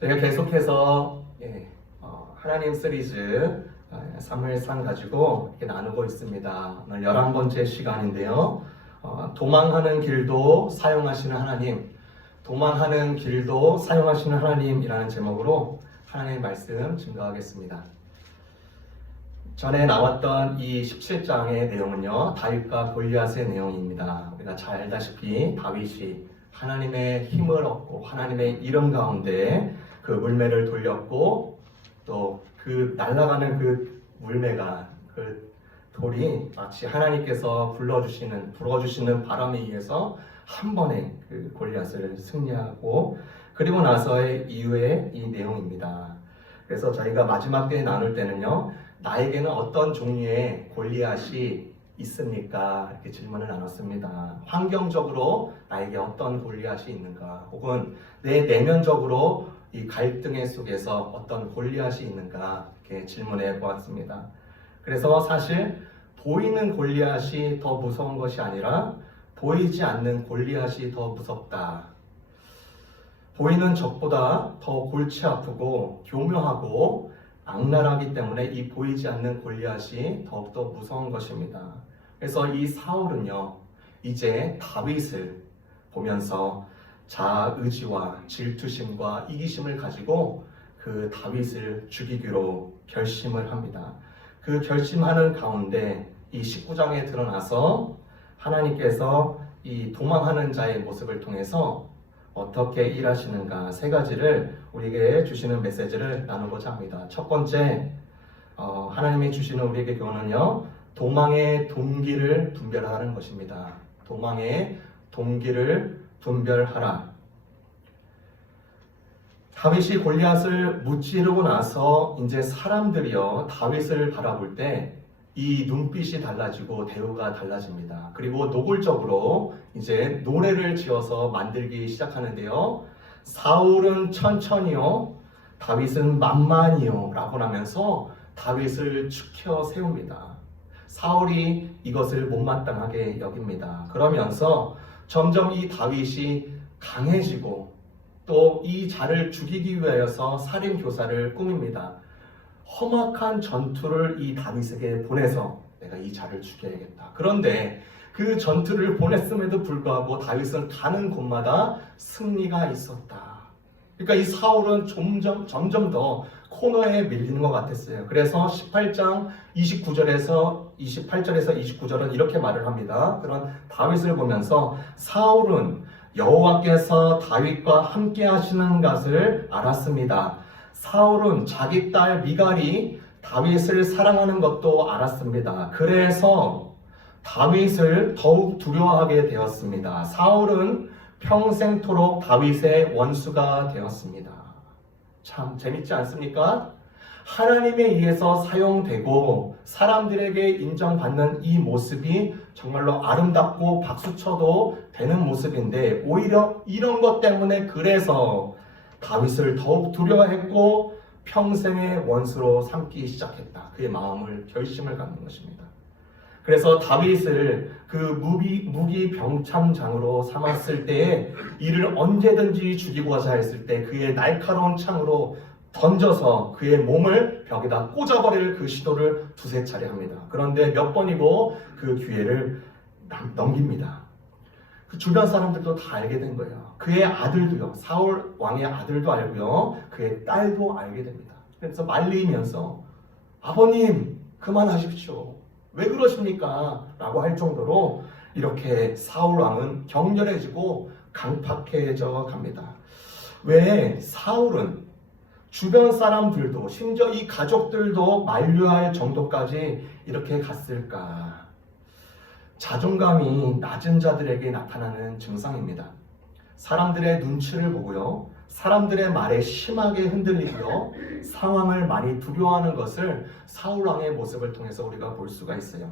저희가 계속해서 하나님 시리즈 사무엘상 가지고 이렇게 나누고 있습니다. 오늘 11번째 시간인데요. 도망하는 길도 사용하시는 하나님, 도망하는 길도 사용하시는 하나님이라는 제목으로 하나님의 말씀 증거하겠습니다. 전에 나왔던 이 17장의 내용은요, 다윗과 골리앗의 내용입니다. 우리가 잘 알다시피 다윗이 하나님의 힘을 얻고 하나님의 이름 가운데 그 물매를 돌렸고, 또 그 날아가는 그 물매가, 그 돌이 마치 하나님께서 불어주시는 바람에 의해서 한 번에 그 골리앗을 승리하고, 그리고 나서의 이후의 이 내용입니다. 그래서 저희가 마지막 때에 나눌 때는요, 나에게는 어떤 종류의 골리앗이 있습니까? 이렇게 질문을 나눴습니다. 환경적으로 나에게 어떤 골리앗이 있는가, 혹은 내 내면적으로 이 갈등의 속에서 어떤 골리앗이 있는가, 이렇게 질문해 보았습니다. 그래서 사실 보이는 골리앗이 더 무서운 것이 아니라 보이지 않는 골리앗이 더 무섭다. 보이는 적보다 더 골치 아프고 교묘하고 악랄하기 때문에 이 보이지 않는 골리앗이 더욱더 무서운 것입니다. 그래서 이 사울은요, 이제 다윗을 보면서 자아 의지와 질투심과 이기심을 가지고 그 다윗을 죽이기로 결심을 합니다. 그 결심하는 가운데 이 19장에 드러나서 하나님께서 이 도망하는 자의 모습을 통해서 어떻게 일하시는가, 세 가지를 우리에게 주시는 메시지를 나누고자 합니다. 첫 번째, 하나님이 주시는 우리에게 교훈은요, 도망의 동기를 분별하라는 것입니다. 도망의 동기를 분별하라. 다윗이 골리앗을 무찌르고 나서 이제 사람들이요, 다윗을 바라볼 때 이 눈빛이 달라지고 대우가 달라집니다. 그리고 노골적으로 이제 노래를 지어서 만들기 시작하는데요. 사울은 천천히요, 다윗은 만만히요 라고 하면서 다윗을 축혀 세웁니다. 사울이 이것을 못마땅하게 여깁니다. 그러면서 점점 이 다윗이 강해지고 또 이 자를 죽이기 위하여서 살인교사를 꾸밉니다. 험악한 전투를 이 다윗에게 보내서 내가 이 자를 죽여야겠다. 그런데 그 전투를 보냈음에도 불구하고 다윗은 가는 곳마다 승리가 있었다. 그러니까 이 사울은 점점 더 코너에 밀리는 것 같았어요. 그래서 18장 28절에서 29절은 이렇게 말을 합니다. 그런 다윗을 보면서 사울은 여호와께서 다윗과 함께 하시는 것을 알았습니다. 사울은 자기 딸 미갈이 다윗을 사랑하는 것도 알았습니다. 그래서 다윗을 더욱 두려워하게 되었습니다. 사울은 평생토록 다윗의 원수가 되었습니다. 참 재밌지 않습니까? 하나님에 의해서 사용되고 사람들에게 인정받는 이 모습이 정말로 아름답고 박수쳐도 되는 모습인데, 오히려 이런 것 때문에 그래서 다윗을 더욱 두려워했고 평생의 원수로 삼기 시작했다. 그의 결심을 갖는 것입니다. 그래서 다윗을 그 무기병참장으로 삼았을 때에 이를 언제든지 죽이고자 했을 때 그의 날카로운 창으로 던져서 그의 몸을 벽에다 꽂아버릴 그 시도를 두세 차례 합니다. 그런데 몇 번이고 그 기회를 넘깁니다. 그 주변 사람들도 다 알게 된 거예요. 그의 아들도요, 사울 왕의 아들도 알고요, 그의 딸도 알게 됩니다. 그래서 말리면서 아버님 그만하십시오, 왜 그러십니까? 라고 할 정도로 이렇게 사울 왕은 격렬해지고 강팍해져 갑니다. 왜 사울은 주변 사람들도 심지어 이 가족들도 만류할 정도까지 이렇게 갔을까? 자존감이 낮은 자들에게 나타나는 증상입니다. 사람들의 눈치를 보고요, 사람들의 말에 심하게 흔들리고요, 상황을 많이 두려워하는 것을 사울 왕의 모습을 통해서 우리가 볼 수가 있어요.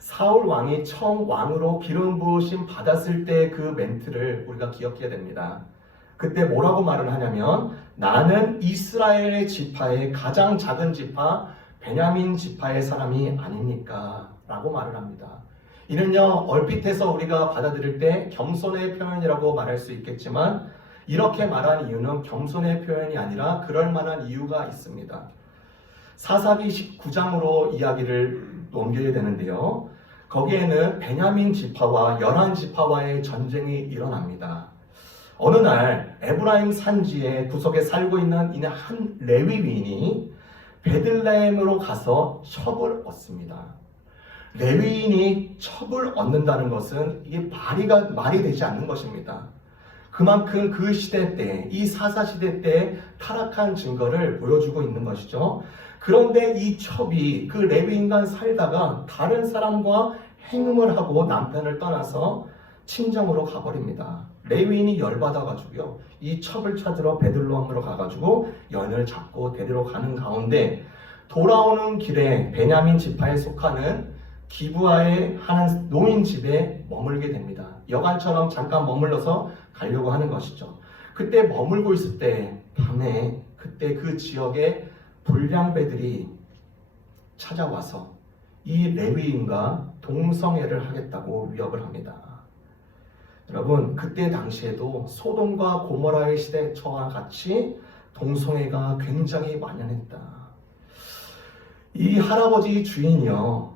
사울 왕이 처음 왕으로 기름 부으심 받았을 때 그 멘트를 우리가 기억해야 됩니다. 그때 뭐라고 말을 하냐면, 나는 이스라엘의 지파의 가장 작은 지파 베냐민 지파의 사람이 아닙니까? 라고 말을 합니다. 이는요, 얼핏해서 우리가 받아들일 때 겸손의 표현이라고 말할 수 있겠지만 이렇게 말한 이유는 겸손의 표현이 아니라 그럴 만한 이유가 있습니다. 사사기 19장으로 이야기를 넘겨야 되는데요. 거기에는 베냐민 지파와 열한 지파와의 전쟁이 일어납니다. 어느 날 에브라임 산지의 구석에 살고 있는 이는 한 레위인이 베들레헴으로 가서 첩을 얻습니다. 레위인이 첩을 얻는다는 것은 이게 말이 되지 않는 것입니다. 그만큼 그 시대 때, 이 사사 시대 때 타락한 증거를 보여주고 있는 것이죠. 그런데 이 첩이 그 레위인과 살다가 다른 사람과 행음을 하고 남편을 떠나서 친정으로 가버립니다. 레위인이 열받아가지고요, 이 첩을 찾으러 베들레헴으로 가가지고 연을 잡고 데리러 가는 가운데 돌아오는 길에 베냐민 지파에 속하는 기브아의 한 노인 집에 머물게 됩니다. 여관처럼 잠깐 머물러서 가려고 하는 것이죠. 그때 머물고 있을 때 밤에 그때 그 지역에 불량배들이 찾아와서 이 레위인과 동성애를 하겠다고 위협을 합니다. 여러분, 그때 당시에도 소돔과 고모라의 시대와 같이 동성애가 굉장히 만연했다. 이 할아버지 주인이요,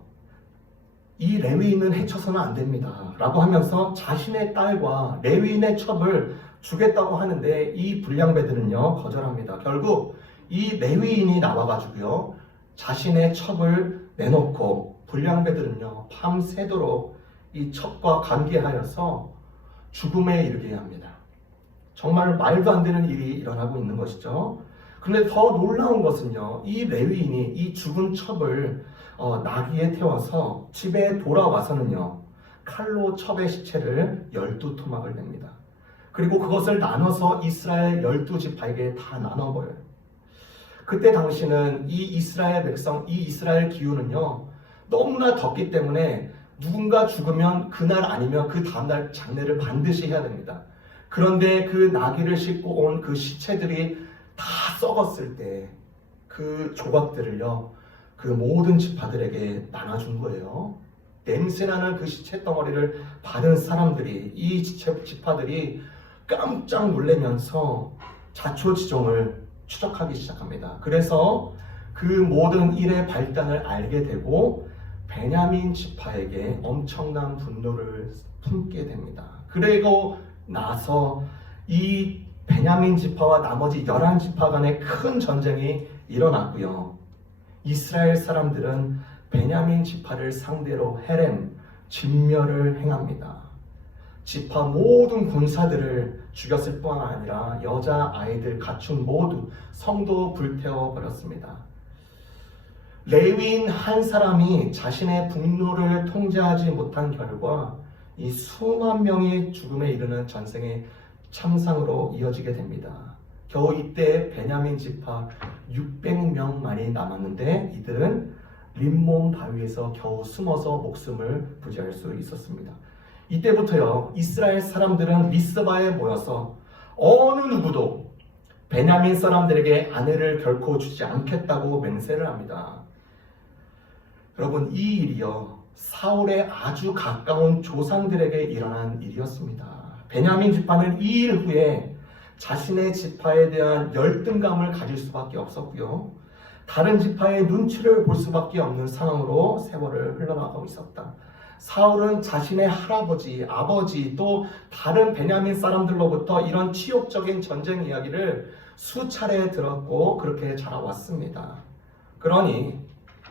이 레위인은 해쳐서는 안 됩니다 라고 하면서 자신의 딸과 레위인의 첩을 주겠다고 하는데 이 불량배들은요 거절합니다. 결국 이 레위인이 나와가지고요 자신의 첩을 내놓고 불량배들은요 밤새도록 이 첩과 관계하여서 죽음에 이르게 합니다. 정말 말도 안 되는 일이 일어나고 있는 것이죠. 그런데 더 놀라운 것은요, 이 레위인이 이 죽은 첩을 나귀에 태워서 집에 돌아와서는요 칼로 첩의 시체를 12토막을 냅니다. 그리고 그것을 나눠서 이스라엘 12지파에게 다 나눠버려요. 그때 당시는 이 이스라엘 백성, 이 이스라엘 기후는요 너무나 덥기 때문에 누군가 죽으면 그날 아니면 그 다음날 장례를 반드시 해야 됩니다. 그런데 그 나귀를 싣고 온 그 시체들이 다 썩었을 때 그 조각들을요 그 모든 지파들에게 나눠준 거예요. 냄새나는 그 시체 덩어리를 받은 사람들이, 이 지파들이 깜짝 놀라면서 자초지종을 추적하기 시작합니다. 그래서 그 모든 일의 발단을 알게 되고 베냐민 지파에게 엄청난 분노를 품게 됩니다. 그리고 나서 이 베냐민 지파와 나머지 11지파 간의 큰 전쟁이 일어났고요. 이스라엘 사람들은 베냐민 지파를 상대로 헤렘, 진멸을 행합니다. 지파 모든 군사들을 죽였을 뿐 아니라 여자, 아이들, 가축 모두 성도 불태워 버렸습니다. 레위인 한 사람이 자신의 분노를 통제하지 못한 결과 이 수만 명의 죽음에 이르는 전쟁의 참상으로 이어지게 됩니다. 겨우 이때 베냐민 지파 600명만이 남았는데 이들은 림몬 바위에서 겨우 숨어서 목숨을 부지할 수 있었습니다. 이때부터요 이스라엘 사람들은 미스바에 모여서 어느 누구도 베냐민 사람들에게 아내를 결코 주지 않겠다고 맹세를 합니다. 여러분, 이 일이요 사울의 아주 가까운 조상들에게 일어난 일이었습니다. 베냐민 지파는 이 일 후에 자신의 지파에 대한 열등감을 가질 수밖에 없었고요. 다른 지파의 눈치를 볼 수밖에 없는 상황으로 세월을 흘러나가고 있었다. 사울은 자신의 할아버지, 아버지 또 다른 베냐민 사람들로부터 이런 치욕적인 전쟁 이야기를 수차례 들었고 그렇게 자라왔습니다. 그러니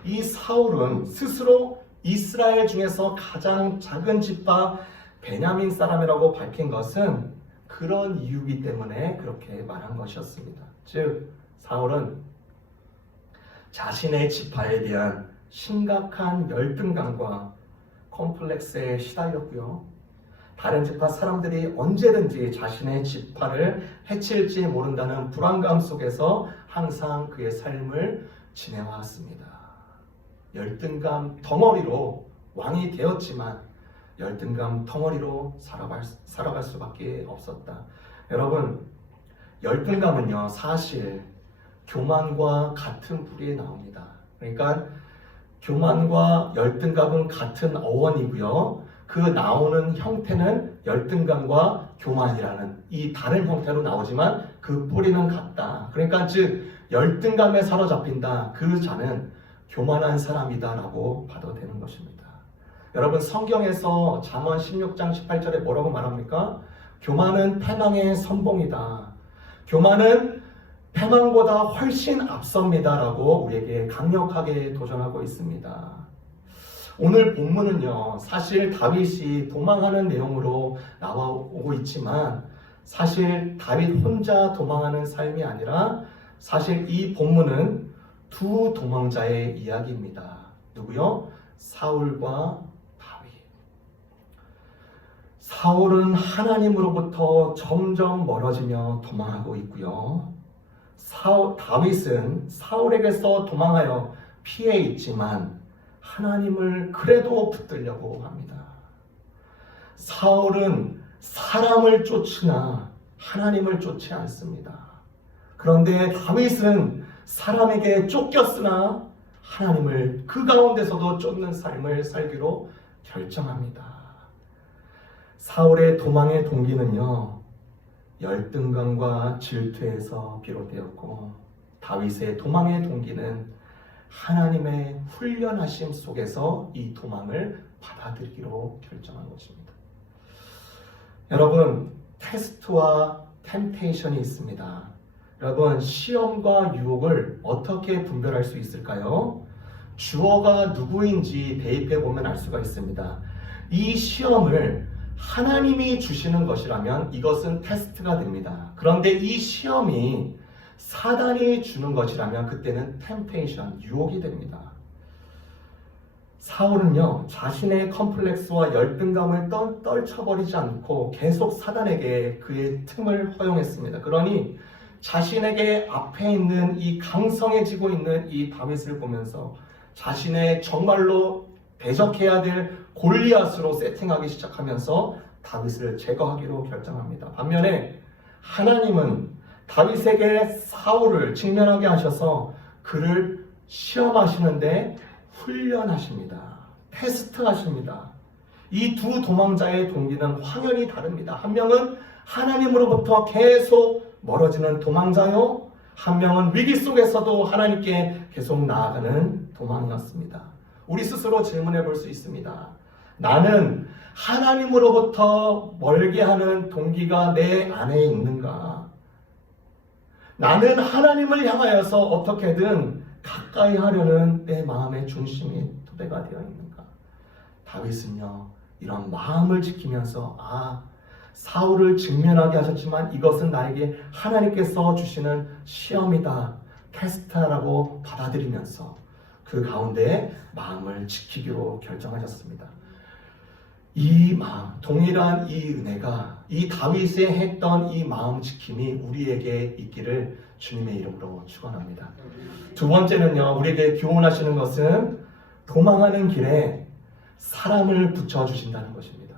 이 사울은 스스로 이스라엘 중에서 가장 작은 지파 베냐민 사람이라고 밝힌 것은 그런 이유이기 때문에 그렇게 말한 것이었습니다. 즉 사울은 자신의 지파에 대한 심각한 열등감과 컴플렉스에 시달렸고요. 다른 지파 사람들이 언제든지 자신의 지파를 해칠지 모른다는 불안감 속에서 항상 그의 삶을 지내왔습니다. 열등감 덩어리로 왕이 되었지만 열등감 덩어리로 살아갈 수밖에 없었다. 여러분, 열등감은요 사실 교만과 같은 뿌리에 나옵니다. 그러니까 교만과 열등감은 같은 어원이고요. 그 나오는 형태는 열등감과 교만이라는 이 다른 형태로 나오지만 그 뿌리는 같다. 그러니까 즉 열등감에 사로잡힌다. 그 자는 교만한 사람이다라고 봐도 되는 것입니다. 여러분 성경에서 잠언 16장 18절에 뭐라고 말합니까? 교만은 패망의 선봉이다. 교만은 패망보다 훨씬 앞섭니다라고 우리에게 강력하게 도전하고 있습니다. 오늘 본문은요, 사실 다윗이 도망하는 내용으로 나와오고 있지만 사실 다윗 혼자 도망하는 삶이 아니라 사실 이 본문은 두 도망자의 이야기입니다. 누구요? 사울과 다윗. 사울은 하나님으로부터 점점 멀어지며 도망하고 있고요. 다윗은 사울에게서 도망하여 피해 있지만 하나님을 그래도 붙들려고 합니다. 사울은 사람을 쫓으나 하나님을 쫓지 않습니다. 그런데 다윗은 사람에게 쫓겼으나 하나님을 그 가운데서도 쫓는 삶을 살기로 결정합니다. 사울의 도망의 동기는요, 열등감과 질투에서 비롯되었고 다윗의 도망의 동기는 하나님의 훈련하심 속에서 이 도망을 받아들이기로 결정한 것입니다. 여러분, 테스트와 템테이션이 있습니다. 여러분, 시험과 유혹을 어떻게 분별할 수 있을까요? 주어가 누구인지 대입해 보면 알 수가 있습니다. 이 시험을 하나님이 주시는 것이라면 이것은 테스트가 됩니다. 그런데 이 시험이 사단이 주는 것이라면 그때는 템테이션, 유혹이 됩니다. 사울은요, 자신의 컴플렉스와 열등감을 떨쳐버리지 않고 계속 사단에게 그의 틈을 허용했습니다. 그러니 자신에게 앞에 있는 이 강성해지고 있는 이 다윗을 보면서 자신의 정말로 대적해야 될 골리앗으로 세팅하기 시작하면서 다윗을 제거하기로 결정합니다. 반면에 하나님은 다윗에게 사울을 직면하게 하셔서 그를 시험하시는데 훈련하십니다. 테스트하십니다. 이 두 도망자의 동기는 확연히 다릅니다. 한 명은 하나님으로부터 계속 멀어지는 도망자요, 한 명은 위기 속에서도 하나님께 계속 나아가는 도망이었습니다. 우리 스스로 질문해 볼 수 있습니다. 나는 하나님으로부터 멀게 하는 동기가 내 안에 있는가? 나는 하나님을 향하여서 어떻게든 가까이 하려는 내 마음의 중심이 토대가 되어 있는가? 다윗은요, 이런 마음을 지키면서 사울을 직면하게 하셨지만 이것은 나에게 하나님께서 주시는 시험이다, 테스트라고 받아들이면서 그 가운데 마음을 지키기로 결정하셨습니다. 이 마음, 동일한 이 은혜가 이 다윗이 했던 이 마음 지킴이 우리에게 있기를 주님의 이름으로 축원합니다. 두 번째는요, 우리에게 교훈하시는 것은 도망하는 길에 사람을 붙여주신다는 것입니다.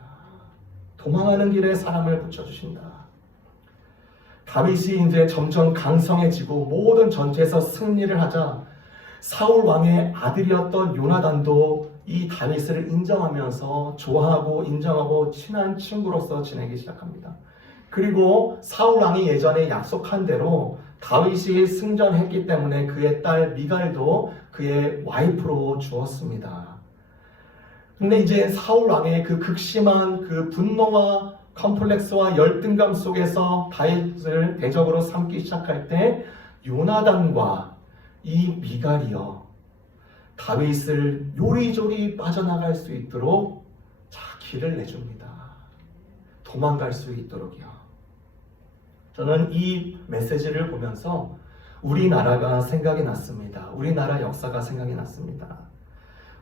도망하는 길에 사람을 붙여주신다. 다윗이 이제 점점 강성해지고 모든 전투에서 승리를 하자 사울 왕의 아들이었던 요나단도 이 다윗을 인정하면서 좋아하고 인정하고 친한 친구로서 지내기 시작합니다. 그리고 사울 왕이 예전에 약속한 대로 다윗이 승전했기 때문에 그의 딸 미갈도 그의 와이프로 주었습니다. 근데 이제 사울 왕의 그 극심한 그 분노와 컴플렉스와 열등감 속에서 다윗을 대적으로 삼기 시작할 때 요나단과 이 미갈이요, 다윗을 요리조리 빠져나갈 수 있도록 길을 내줍니다. 도망갈 수 있도록요. 저는 이 메시지를 보면서 우리나라가 생각이 났습니다. 우리나라 역사가 생각이 났습니다.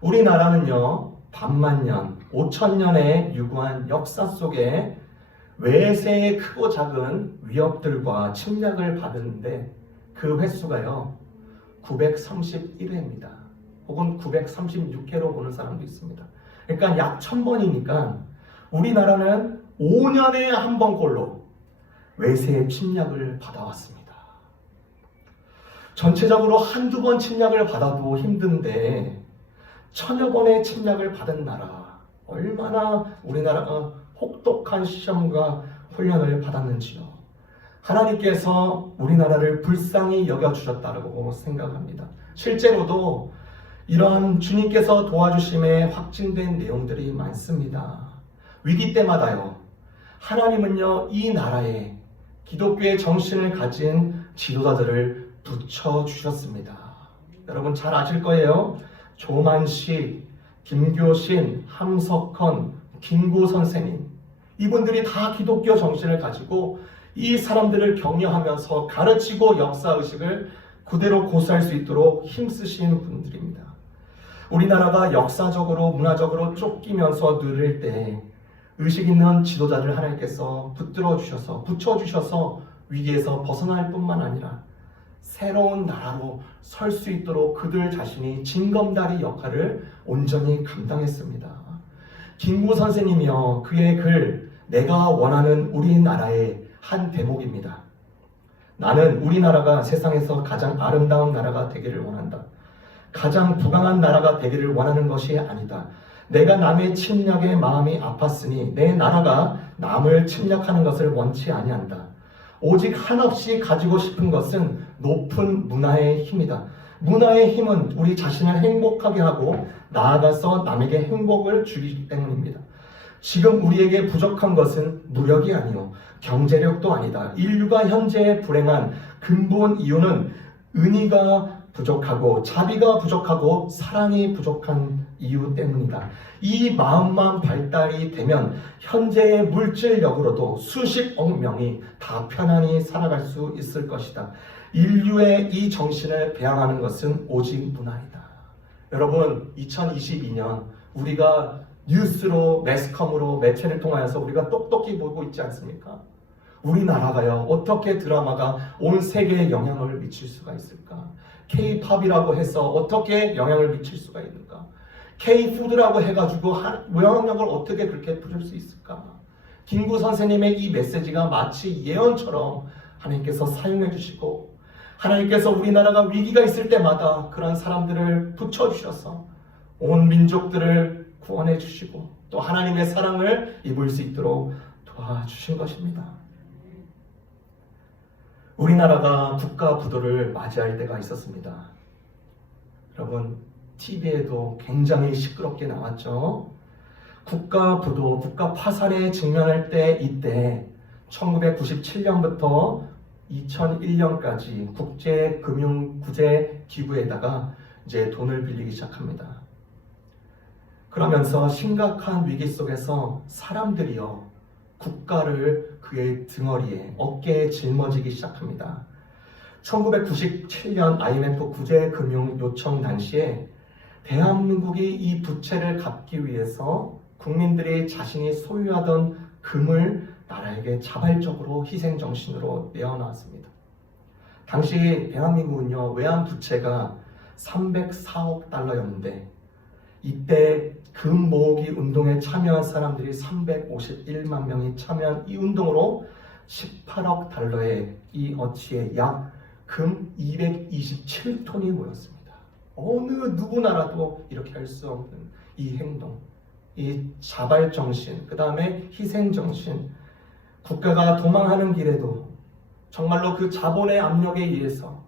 우리나라는요, 반만년, 5천년의 유구한 역사 속에 외세의 크고 작은 위협들과 침략을 받았는데 그 횟수가요, 931회입니다. 혹은 936회로 보는 사람도 있습니다. 그러니까 약 1000번이니까 우리나라는 5년에 한 번꼴로 외세의 침략을 받아왔습니다. 전체적으로 한두 번 침략을 받아도 힘든데 1000여 번의 침략을 받은 나라, 얼마나 우리나라가 혹독한 시험과 훈련을 받았는지요? 하나님께서 우리나라를 불쌍히 여겨주셨다고 생각합니다. 실제로도 이러한 주님께서 도와주심에 확증된 내용들이 많습니다. 위기 때마다요, 하나님은요, 이 나라에 기독교의 정신을 가진 지도자들을 붙여주셨습니다. 여러분 잘 아실 거예요. 조만식, 김교신, 함석헌, 김구 선생님, 이분들이 다 기독교 정신을 가지고 이 사람들을 격려하면서 가르치고 역사의식을 그대로 고수할 수 있도록 힘쓰신 분들입니다. 우리나라가 역사적으로 문화적으로 쫓기면서 누릴 때 의식 있는 지도자를 하나님께서 붙들어 주셔서 붙여주셔서 위기에서 벗어날 뿐만 아니라 새로운 나라로 설 수 있도록 그들 자신이 징검다리 역할을 온전히 감당했습니다. 김구 선생님이요, 그의 글 내가 원하는 우리나라의 한 대목입니다. 나는 우리나라가 세상에서 가장 아름다운 나라가 되기를 원한다. 가장 부강한 나라가 되기를 원하는 것이 아니다. 내가 남의 침략에 마음이 아팠으니 내 나라가 남을 침략하는 것을 원치 아니한다. 오직 한없이 가지고 싶은 것은 높은 문화의 힘이다. 문화의 힘은 우리 자신을 행복하게 하고 나아가서 남에게 행복을 주기 때문입니다. 지금 우리에게 부족한 것은 무력이 아니요 경제력도 아니다. 인류가 현재 불행한 근본 이유는 은희가 부족하고 자비가 부족하고 사랑이 부족한 이유 때문이다. 이 마음만 발달이 되면 현재의 물질력으로도 수십억 명이 다 편안히 살아갈 수 있을 것이다. 인류의 이 정신을 배양하는 것은 오직 문화이다. 여러분 2022년 우리가 뉴스로 매스컴으로 매체를 통하여서 우리가 똑똑히 보고 있지 않습니까? 우리나라가요 어떻게 드라마가 온 세계에 영향을 미칠 수가 있을까? K-팝이라고 해서 어떻게 영향을 미칠 수가 있는가? K-푸드라고 해가지고 영향력을 어떻게 그렇게 부릴 수 있을까? 김구 선생님의 이 메시지가 마치 예언처럼 하나님께서 사용해 주시고 하나님께서 우리나라가 위기가 있을 때마다 그런 사람들을 붙여주셔서 온 민족들을 구원해 주시고 또 하나님의 사랑을 입을 수 있도록 도와주신 것입니다. 우리나라가 국가 부도를 맞이할 때가 있었습니다. 여러분 TV에도 굉장히 시끄럽게 나왔죠. 국가 부도, 국가 파산에 직면할 때 이때 1997년부터 2001년까지 국제금융구제기구에다가 이제 돈을 빌리기 시작합니다. 그러면서 심각한 위기 속에서 사람들이요 국가를 그의 등어리에 어깨에 짊어지기 시작합니다. 1997년 IMF 구제금융 요청 당시에 대한민국이 이 부채를 갚기 위해서 국민들이 자신이 소유하던 금을 나라에게 자발적으로 희생정신으로 내어놨습니다. 당시 대한민국은요 외환 부채가 304억 달러였는데 이때 금 모으기 운동에 참여한 사람들이 351만 명이 참여한 이 운동으로 18억 달러의 이 어치에 약 금 227톤이 모였습니다. 어느 누구나라도 이렇게 할 수 없는 이 행동, 이 자발정신, 그 다음에 희생정신, 국가가 도망하는 길에도 정말로 그 자본의 압력에 의해서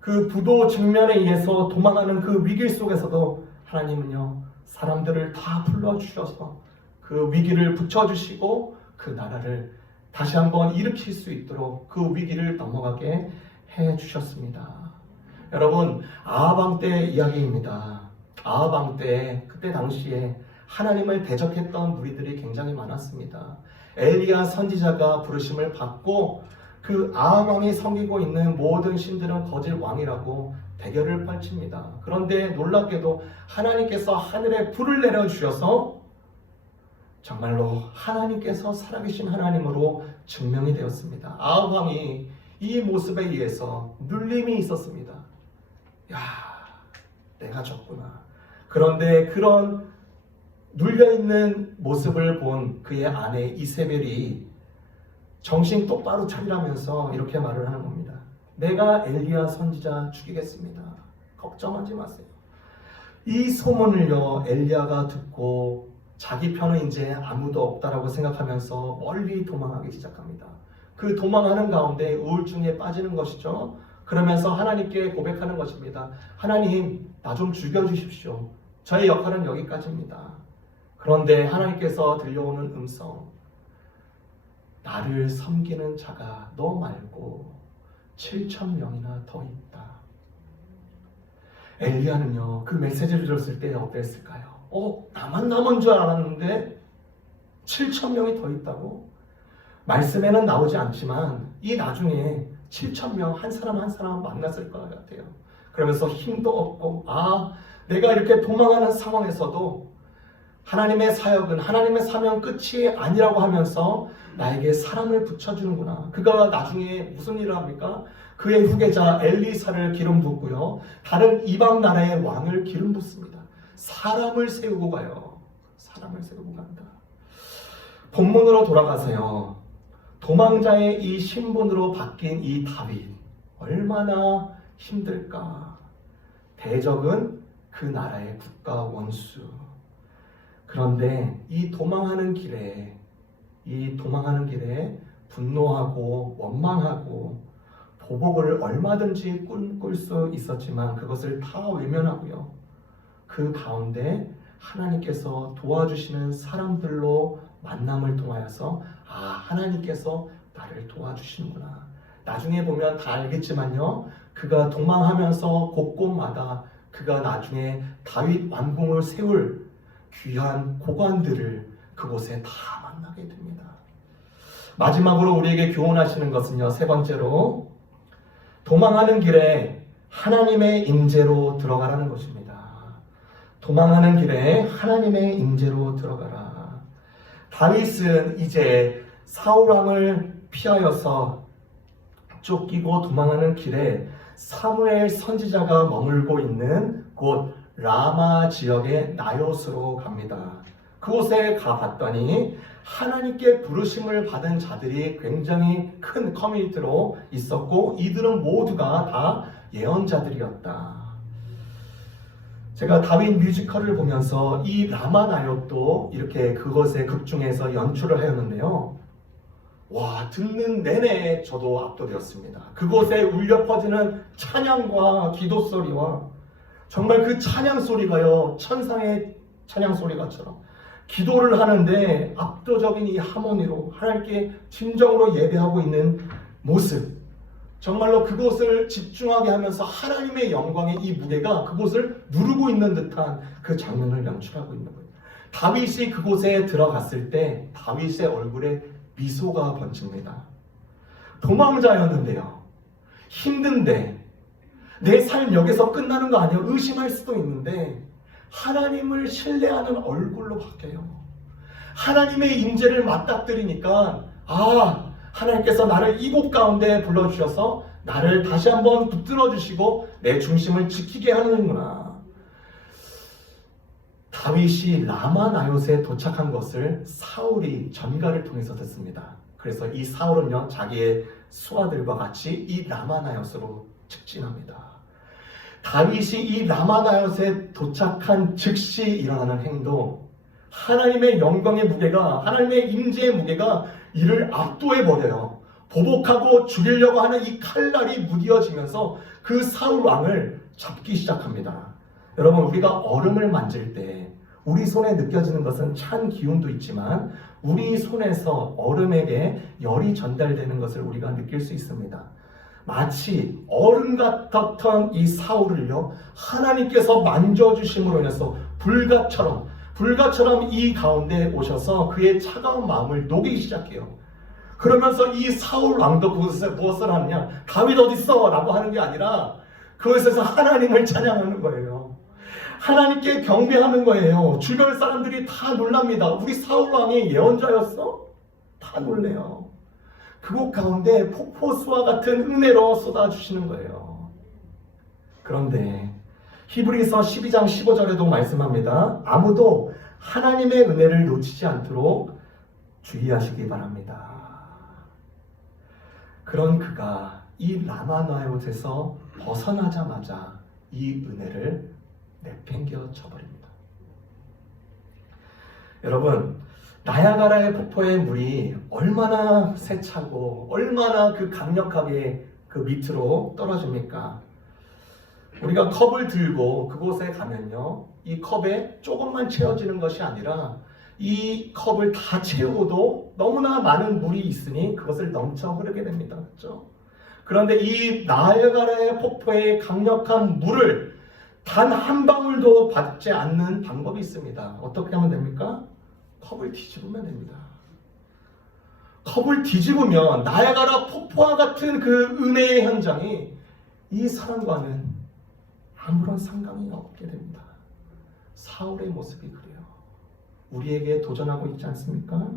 그 부도 직면에 의해서 도망하는 그 위기 속에서도 하나님은요 사람들을 다 불러주셔서 그 위기를 붙여주시고 그 나라를 다시 한번 일으킬 수 있도록 그 위기를 넘어가게 해주셨습니다. 여러분 아하방 때 이야기입니다. 아하방 때 그때 당시에 하나님을 대적했던 무리들이 굉장히 많았습니다. 엘리야 선지자가 부르심을 받고 그 아하방이 섬기고 있는 모든 신들은 거짓 왕이라고 대결을 펼칩니다. 그런데 놀랍게도 하나님께서 하늘에 불을 내려주셔서 정말로 하나님께서 살아계신 하나님으로 증명이 되었습니다. 아합 왕이 이 모습에 의해서 눌림이 있었습니다. 야, 내가 졌구나. 그런데 그런 눌려있는 모습을 본 그의 아내 이세벨이 정신 똑바로 차리라면서 이렇게 말을 하는 겁니다. 내가 엘리야 선지자 죽이겠습니다. 걱정하지 마세요. 이 소문을요 엘리야가 듣고 자기 편은 이제 아무도 없다라고 생각하면서 멀리 도망하기 시작합니다. 그 도망하는 가운데 우울증에 빠지는 것이죠. 그러면서 하나님께 고백하는 것입니다. 하나님, 나 좀 죽여주십시오. 저의 역할은 여기까지입니다. 그런데 하나님께서 들려오는 음성, 나를 섬기는 자가 너 말고 7,000명이나 더 있다. 엘리야는요, 그 메시지를 들었을 때 어땠을까요? 나만 남은 줄 알았는데 7,000명이 더 있다고? 말씀에는 나오지 않지만 이 나중에 7,000명 한 사람 한 사람 만났을 것 같아요. 그러면서 힘도 없고, 내가 이렇게 도망하는 상황에서도 하나님의 사역은, 하나님의 사명 끝이 아니라고 하면서 나에게 사람을 붙여주는구나. 그가 나중에 무슨 일을 합니까? 그의 후계자 엘리사를 기름 붓고요, 다른 이방 나라의 왕을 기름 붓습니다. 사람을 세우고 가요. 사람을 세우고 간다. 본문으로 돌아가세요. 도망자의 이 신분으로 바뀐 이 다윗, 얼마나 힘들까. 대적은 그 나라의 국가 원수. 그런데 이 도망하는 길에 분노하고 원망하고 보복을 얼마든지 꿀 수 있었지만 그것을 다 외면하고요, 그 가운데 하나님께서 도와주시는 사람들로 만남을 통하여서 하나님께서 나를 도와주시는구나. 나중에 보면 다 알겠지만요, 그가 도망하면서 곳곳마다 그가 나중에 다윗 왕궁을 세울 귀한 고관들을 그곳에 다 만나게 됩니다. 마지막으로 우리에게 교훈하시는 것은요, 세 번째로 도망하는 길에 하나님의 임재로 들어가라는 것입니다. 도망하는 길에 하나님의 임재로 들어가라. 다윗은 이제 사울 왕을 피하여서 쫓기고 도망하는 길에 사무엘 선지자가 머물고 있는 곳 라마 지역의 나요스로 갑니다. 그곳에 가봤더니 하나님께 부르심을 받은 자들이 굉장히 큰 커뮤니티로 있었고, 이들은 모두가 다 예언자들이었다. 제가 다윗 뮤지컬을 보면서 이 라마 나요도 이렇게 그것의 극중에서 연출을 하였는데요, 듣는 내내 저도 압도되었습니다. 그곳에 울려 퍼지는 찬양과 기도 소리와 정말 그 찬양 소리가요, 천상의 찬양 소리가처럼 기도를 하는데 압도적인 이 하모니로 하나님께 진정으로 예배하고 있는 모습, 정말로 그곳을 집중하게 하면서 하나님의 영광의 이 무게가 그곳을 누르고 있는 듯한 그 장면을 연출하고 있는 거예요. 다윗이 그곳에 들어갔을 때 다윗의 얼굴에 미소가 번집니다. 도망자였는데요, 힘든데 내 삶 여기서 끝나는 거 아니에요? 의심할 수도 있는데 하나님을 신뢰하는 얼굴로 바뀌어요. 하나님의 임재를 맞닥뜨리니까 하나님께서 나를 이곳 가운데 불러주셔서 나를 다시 한번 붙들어 주시고 내 중심을 지키게 하는구나. 다윗이 라마 나요스에 도착한 것을 사울이 전가를 통해서 듣습니다. 그래서 이 사울은요, 자기의 수하들과 같이 이 라마 나요스로 직진합니다. 다윗이 이 라마 나요스에 도착한 즉시 일어나는 행동, 하나님의 영광의 무게가, 하나님의 임재의 무게가 이를 압도해버려요. 보복하고 죽이려고 하는 이 칼날이 무뎌지면서 그 사울 왕을 잡기 시작합니다. 여러분, 우리가 얼음을 만질 때 우리 손에 느껴지는 것은 찬 기운도 있지만 우리 손에서 얼음에게 열이 전달되는 것을 우리가 느낄 수 있습니다. 마치 얼음 같았던 이 사울을요, 하나님께서 만져주심으로 인해서 불가처럼 이 가운데 오셔서 그의 차가운 마음을 녹이기 시작해요. 그러면서 이 사울 왕도 그곳에서 무엇을 하느냐, 다윗 어딨어? 라고 하는 게 아니라 그곳에서 하나님을 찬양하는 거예요. 하나님께 경배하는 거예요. 주변 사람들이 다 놀랍니다. 우리 사울 왕이 예언자였어? 다 놀래요. 그곳 가운데 폭포수와 같은 은혜로 쏟아주시는 거예요. 그런데 히브리서 12장 15절에도 말씀합니다. 아무도 하나님의 은혜를 놓치지 않도록 주의하시기 바랍니다. 그런 그가 이 라마나요스에서 벗어나자마자 이 은혜를 내팽겨 쳐버립니다. 여러분, 나야가라의 폭포의 물이 얼마나 세차고 얼마나 그 강력하게 그 밑으로 떨어집니까? 우리가 컵을 들고 그곳에 가면요, 이 컵에 조금만 채워지는 것이 아니라 이 컵을 다 채우고도 너무나 많은 물이 있으니 그것을 넘쳐 흐르게 됩니다. 그렇죠? 그런데 이 나야가라의 폭포의 강력한 물을 단 한 방울도 받지 않는 방법이 있습니다. 어떻게 하면 됩니까? 컵을 뒤집으면 됩니다. 컵을 뒤집으면 나야가라 폭포와 같은 그 은혜의 현장이 이 사람과는 아무런 상관이 없게 됩니다. 사울의 모습이 그래요. 우리에게 도전하고 있지 않습니까?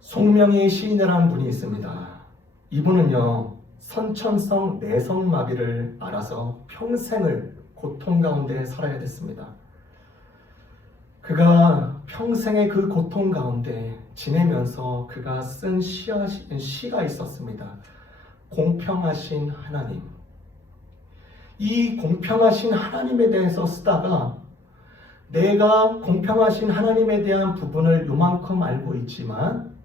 송명희 시인이라는 분이 있습니다. 이분은요, 선천성 내성마비를 앓아서 평생을 고통 가운데 살아야 됐습니다. 그가 평생의 그 고통 가운데 지내면서 그가 쓴 시가 있었습니다. 공평하신 하나님. 이 공평하신 하나님에 대해서 쓰다가 내가 공평하신 하나님에 대한 부분을 요만큼 알고 있지만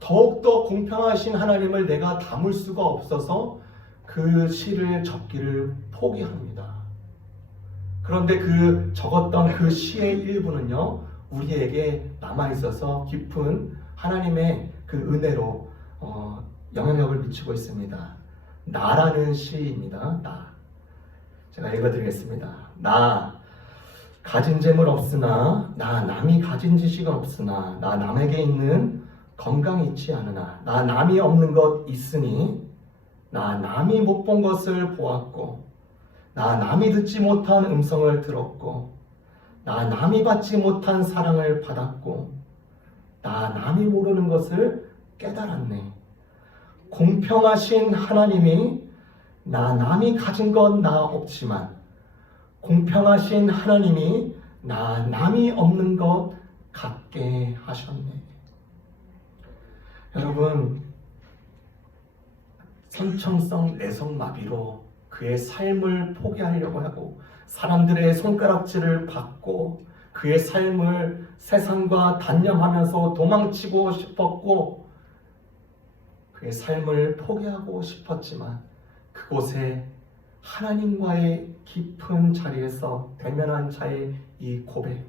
더욱더 공평하신 하나님을 내가 담을 수가 없어서 그 시를 적기를 포기합니다. 그런데 그 적었던 그 시의 일부는요, 우리에게 남아있어서 깊은 하나님의 그 은혜로 영향력을 미치고 있습니다. 나라는 시입니다. 나. 제가 읽어드리겠습니다. 나 가진 재물 없으나, 나 남이 가진 지식은 없으나, 나 남에게 있는 건강이 있지 않으나, 나 남이 없는 것 있으니, 나 남이 못 본 것을 보았고, 나 남이 듣지 못한 음성을 들었고, 나 남이 받지 못한 사랑을 받았고, 나 남이 모르는 것을 깨달았네. 공평하신 하나님이 나 남이 가진 건 나 없지만 공평하신 하나님이 나 남이 없는 것 갖게 하셨네. 여러분, 선천성 내성마비로 그의 삶을 포기하려고 하고 사람들의 손가락질을 받고 그의 삶을 세상과 단념하면서 도망치고 싶었고 그의 삶을 포기하고 싶었지만 그곳에 하나님과의 깊은 자리에서 대면한 자의 이 고백,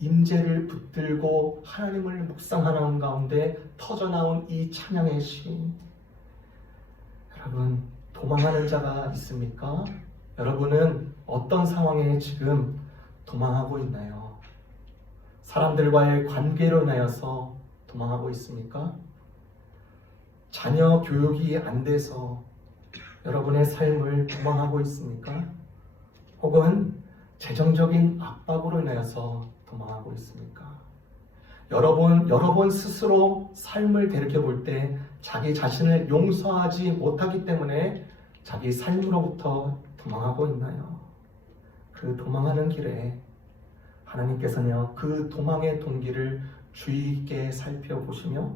임재를 붙들고 하나님을 묵상하는 가운데 터져나온 이 찬양의 시. 여러분, 도망하는 자가 있습니까? 여러분은 어떤 상황에 지금 도망하고 있나요? 사람들과의 관계로 인하여서 도망하고 있습니까? 자녀 교육이 안 돼서 여러분의 삶을 도망하고 있습니까? 혹은 재정적인 압박으로 인하여서 도망하고 있습니까? 여러 번 스스로 삶을 되돌아볼 때 자기 자신을 용서하지 못하기 때문에 자기 삶으로부터 도망하고 있나요? 그 도망하는 길에 하나님께서는요, 그 도망의 동기를 주의 있게 살펴보시며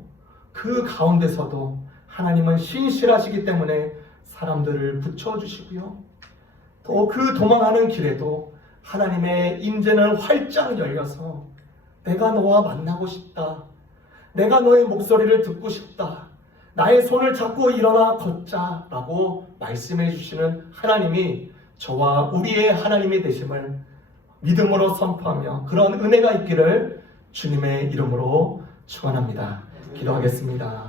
그 가운데서도 하나님은 신실하시기 때문에 사람들을 붙여주시고요, 또 그 도망하는 길에도 하나님의 임재는 활짝 열려서 내가 너와 만나고 싶다, 내가 너의 목소리를 듣고 싶다, 나의 손을 잡고 일어나 걷자 라고 말씀해 주시는 하나님이 저와 우리의 하나님이 되심을 믿음으로 선포하며 그런 은혜가 있기를 주님의 이름으로 축원합니다. 기도하겠습니다.